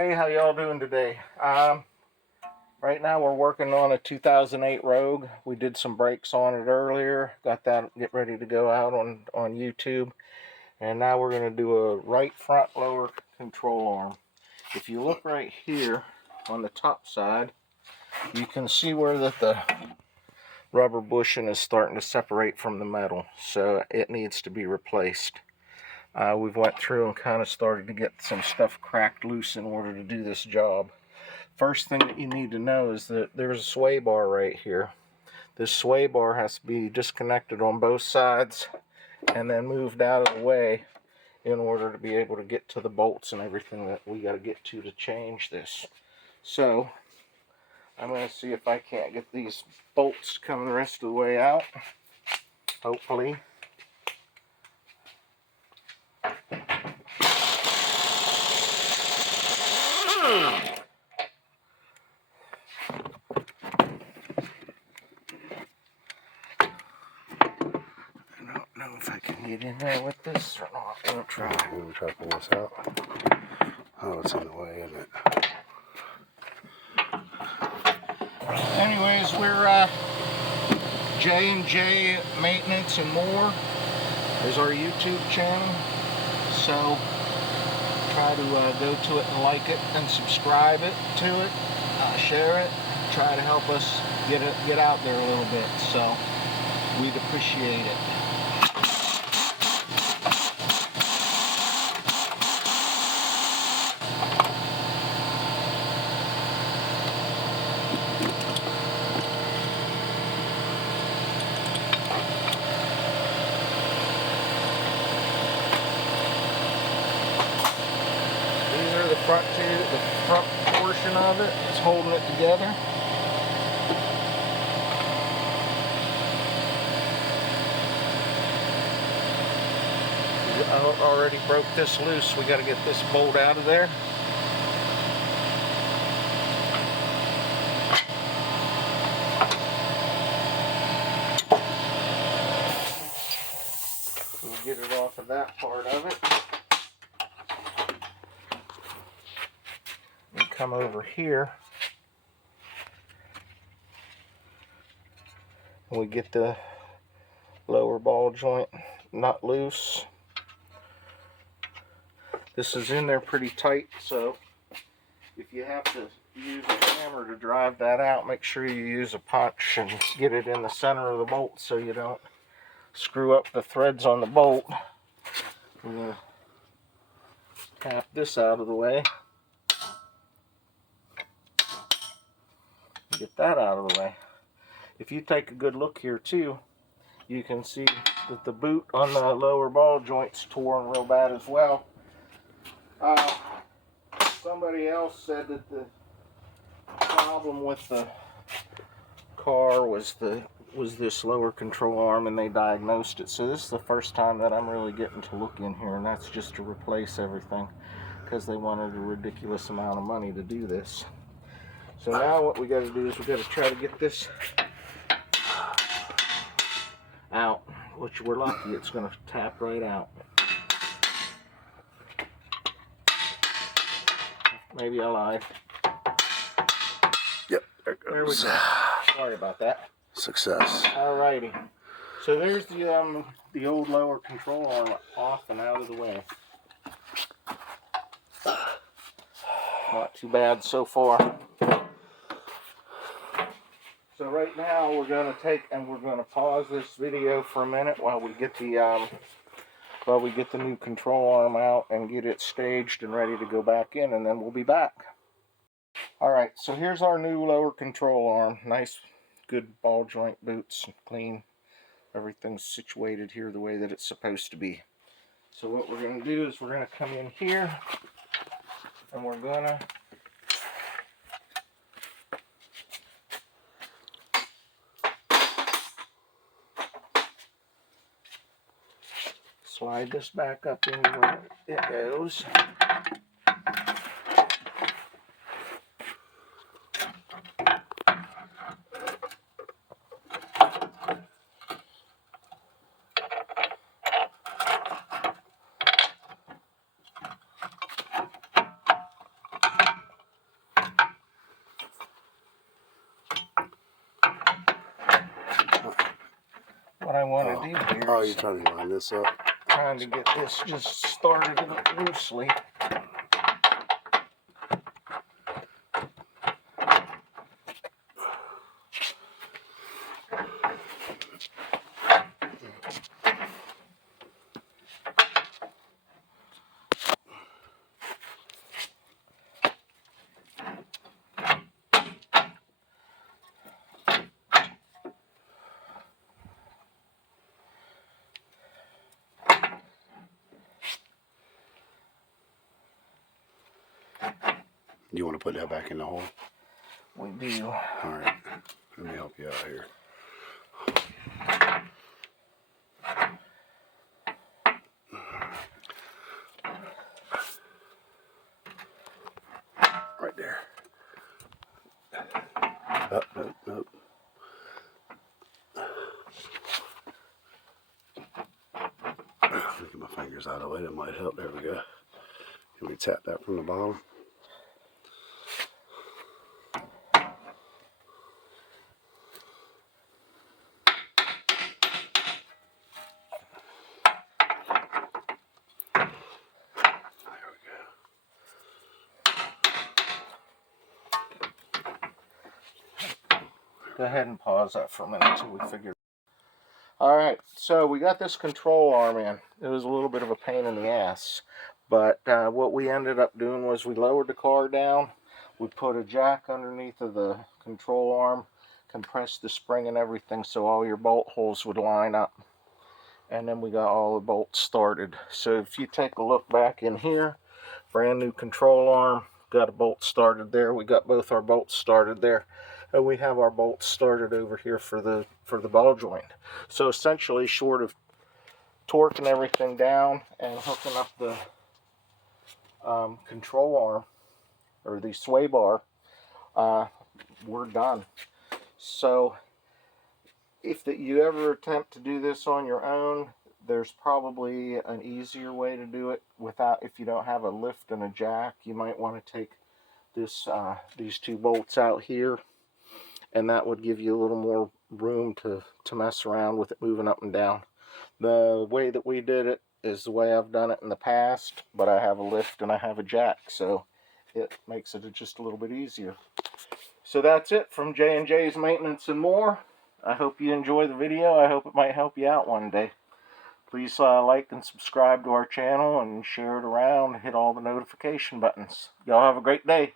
Hey, how y'all doing today? Right now we're working on a 2008 Rogue. We did some brakes on it earlier. Got that get ready to go out on YouTube. And now we're going to do a right front lower control arm. If you look right here on the top side, you can see where the rubber bushing is starting to separate from the metal. So it needs to be replaced. We've went through and kind of started to get some stuff cracked loose in order to do this job. First thing that you need to know is that there's a sway bar right here. This sway bar has to be disconnected on both sides and then moved out of the way in order to be able to get to the bolts and everything that we got to get to change this. So I'm going to see if I can't get these bolts coming the rest of the way out. Hopefully. I don't know if I can get in there with this or not. I'm going to try. I'm going to try to pull this out. Oh, it's in the way, isn't it? Anyways, we're J&J Maintenance and More is our YouTube channel. So try to go to it and like it and subscribe it to it, share it, try to help us get out there a little bit. So we'd appreciate it. The front portion of it is holding it together. I already broke this loose. We got to get this bolt out of there. We'll get it off of that part of it. Come over here and we get the lower ball joint nut loose. This is in there pretty tight, so if you have to use a hammer to drive that out, make sure you use a punch and get it in the center of the bolt so you don't screw up the threads on the bolt. I'm going to tap this out of the way. Get that out of the way. If you take a good look here too, you can see that the boot on the lower ball joint's torn real bad as well. Somebody else said that the problem with the car was this lower control arm, and they diagnosed it. So this is the first time that I'm really getting to look in here, and that's just to replace everything because they wanted a ridiculous amount of money to do this. So now what we got to do is we got to try to get this out, which we're lucky it's going to tap right out. Maybe I lied. Yep, there it goes. There we go. Sorry about that. Success. Alrighty. So there's the old lower control arm off and out of the way. Not too bad so far. So right now we're going to take and we're going to pause this video for a minute while we get the new control arm out and get it staged and ready to go back in, and then we'll be back. Alright, so here's our new lower control arm. Nice, good ball joint boots, clean. Everything's situated here the way that it's supposed to be. So what we're going to do is we're going to come in here and we're going to slide this back up into where it goes. what I want to do here. Oh, you're trying to line this up? Trying to get this just started loosely. Do you want to put that back in the hole? We do. All right. Let me help you out here. Right there. Up, up, up. Get my fingers out of the way. That might help. There we go. Can we tap that from the bottom? Go ahead and pause that for a minute until we figure. Alright, so we got this control arm in. It was a little bit of a pain in the ass. But what we ended up doing was we lowered the car down. We put a jack underneath of the control arm, compressed the spring and everything so all your bolt holes would line up. And then we got all the bolts started. So if you take a look back in here, brand new control arm, got a bolt started there. We got both our bolts started there. And we have our bolts started over here for the ball joint. So essentially, short of torquing everything down and hooking up the control arm or the sway bar, we're done. So if you ever attempt to do this on your own, there's probably an easier way to do it without, if you don't have a lift and a jack. You might want to take this these two bolts out here, and that would give you a little more room to mess around with it moving up and down. The way that we did it is the way I've done it in the past, but I have a lift and I have a jack, so it makes it just a little bit easier. So that's it from J&J's Maintenance and More. I hope you enjoy the video. I hope it might help you out one day. Please like and subscribe to our channel and share it around. Hit all the notification buttons. Y'all have a great day.